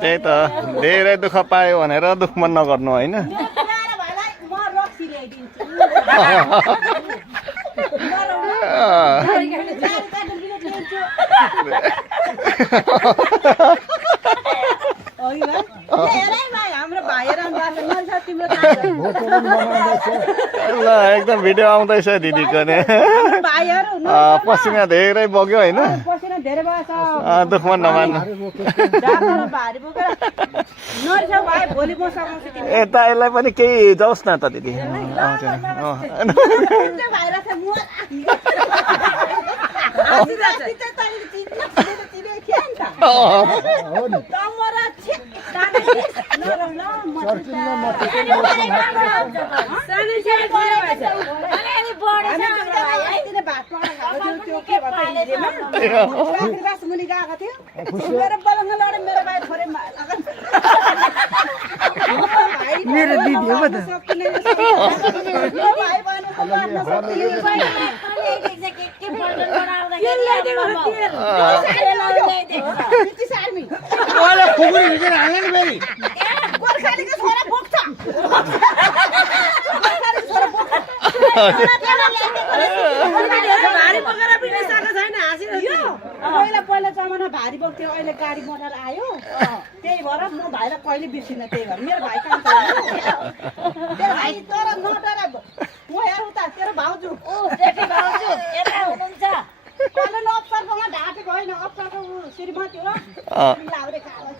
त्यही त धेरै दुःख पायो भनेर दुःख मन नगर्नु होइन। ल एकदम भिडियो आउँदैछ दिदीको नि पसिना धेरै बग्यो होइन दुःख मन नमान्नु। यता यसलाई पनि केही जाओस् न त दिदी। मेरो दिदी हो त पहिला जमाना भारी बोक्थ्यो, अहिले गाडी मोटर आयो त्यही भएर म भाइलाई कहिले बिर्सिनँ। त्यही भएर मेरो भाइ कहाँ तेरो भाइ तर नडर म हेर उता तेरो भाउजू कहिले अप्सरकोमा ढाँटेको होइन, अप्सरको श्रीमती हो लाउरे खाएको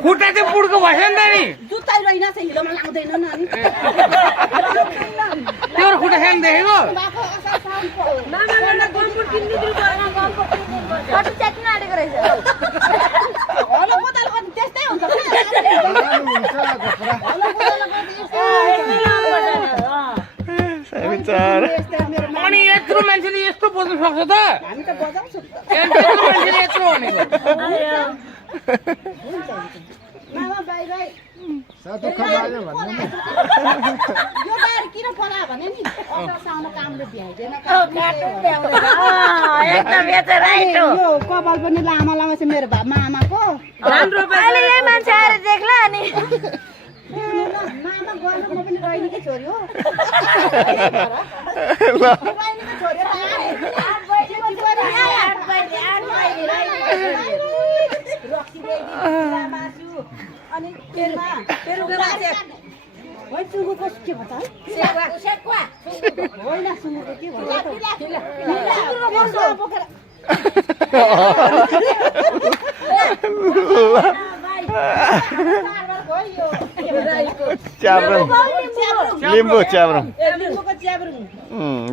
खुट्टा चाहिँ पुड्को भएछ नि त नि जुत्ता रहेन हिलोमा लाउँदैन नानी त्यो खुट्टा खान देखेको त्यस्तै हुन्छ अनि यत्रो मान्छेले यस्तो बोल्नु सक्छ त हामी त बजाउँछौँ मान्छेले यत्रो भनेको मामा बाई बाई यो बारी किन पला भने नि असाउन कामले भ्याइदैन यो कपाल पनि लामा लामा छ मेरो मामाको मान्छे आएर देख्ला अनि मामा गर्नु म पनि रहिनीकै छोरी हो अनि सुँगुको के भन्छ होइन सुँगुको के भन्छ लिम्बू च्याब्रुङ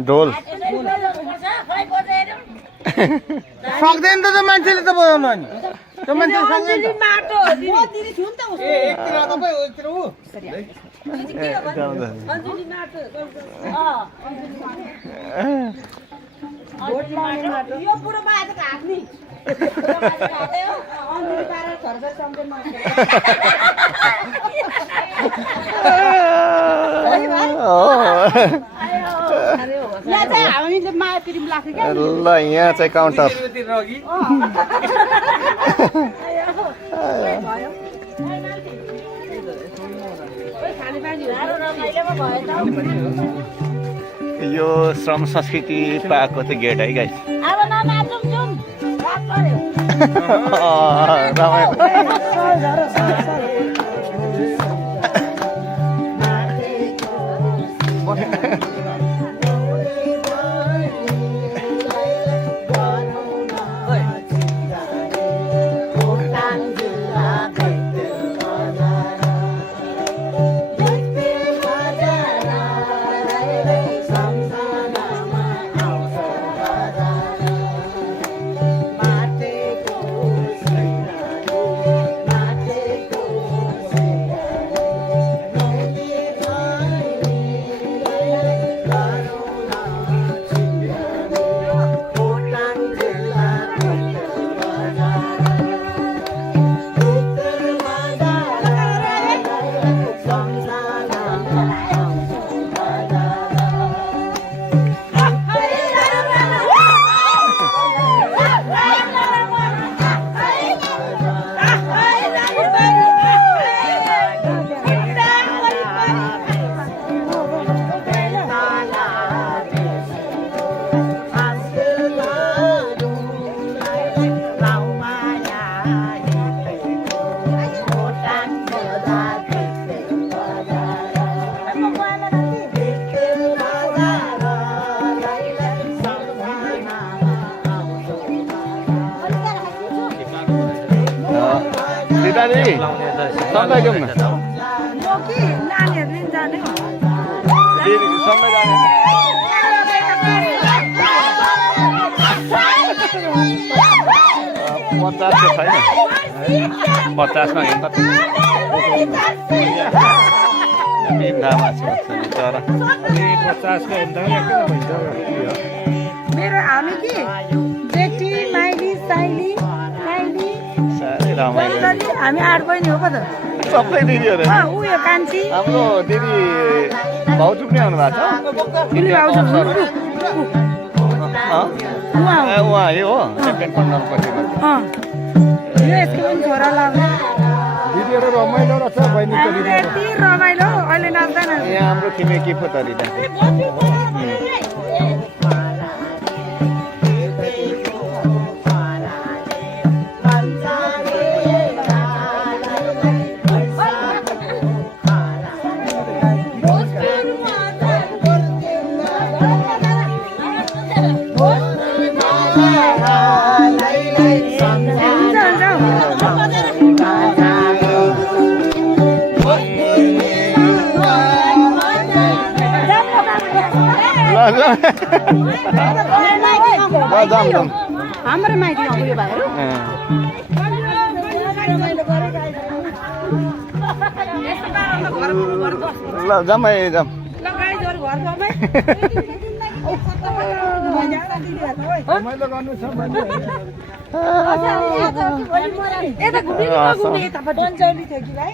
ढोल सक्दैन त मान्छेले त बजाउनु अनि त्यो मान्छे सक्दैन यो बुढो बाजेको हात नि हामीले माया पिरिम लाग्छ क्या ल यहाँ चाहिँ काउन्टर यो श्रम संस्कृति पार्कको चाहिँ गेट है गाइस। दिदी सँगै जाउँ न म कि नानीहरू नि जाने हो दिदी सँगै जाने 50 को छैन 50 मा हिँड्दा बिन्दामा छ बिचरा अनि 50 को हिँड्दा किन भन्छ मेरो हामी कि जेठी माइली साइली साइली साह्रै रमाइलो हामी 8 बहिनी हो त सबै दिदीहरु ऊ यो कान्छी हाम्रो दिदी भाउजू पनि आउनु भएको छ उहाँ यो हो सेकेन्ड कर्नर पछि यो यसको पनि छोरा लाग्यो दिदीहरु रमाइलो रहेछ बहिनीको दिदी यति रमाइलो अहिले नाच्दैन यहाँ हाम्रो छिमेकी पो तरी हाम्रो माइती उयो भाइहरू ल जम्मै जाम रमाइलो गर्नु छ भने यता घुम्ने यता पञ्चौली थियो कि भाइ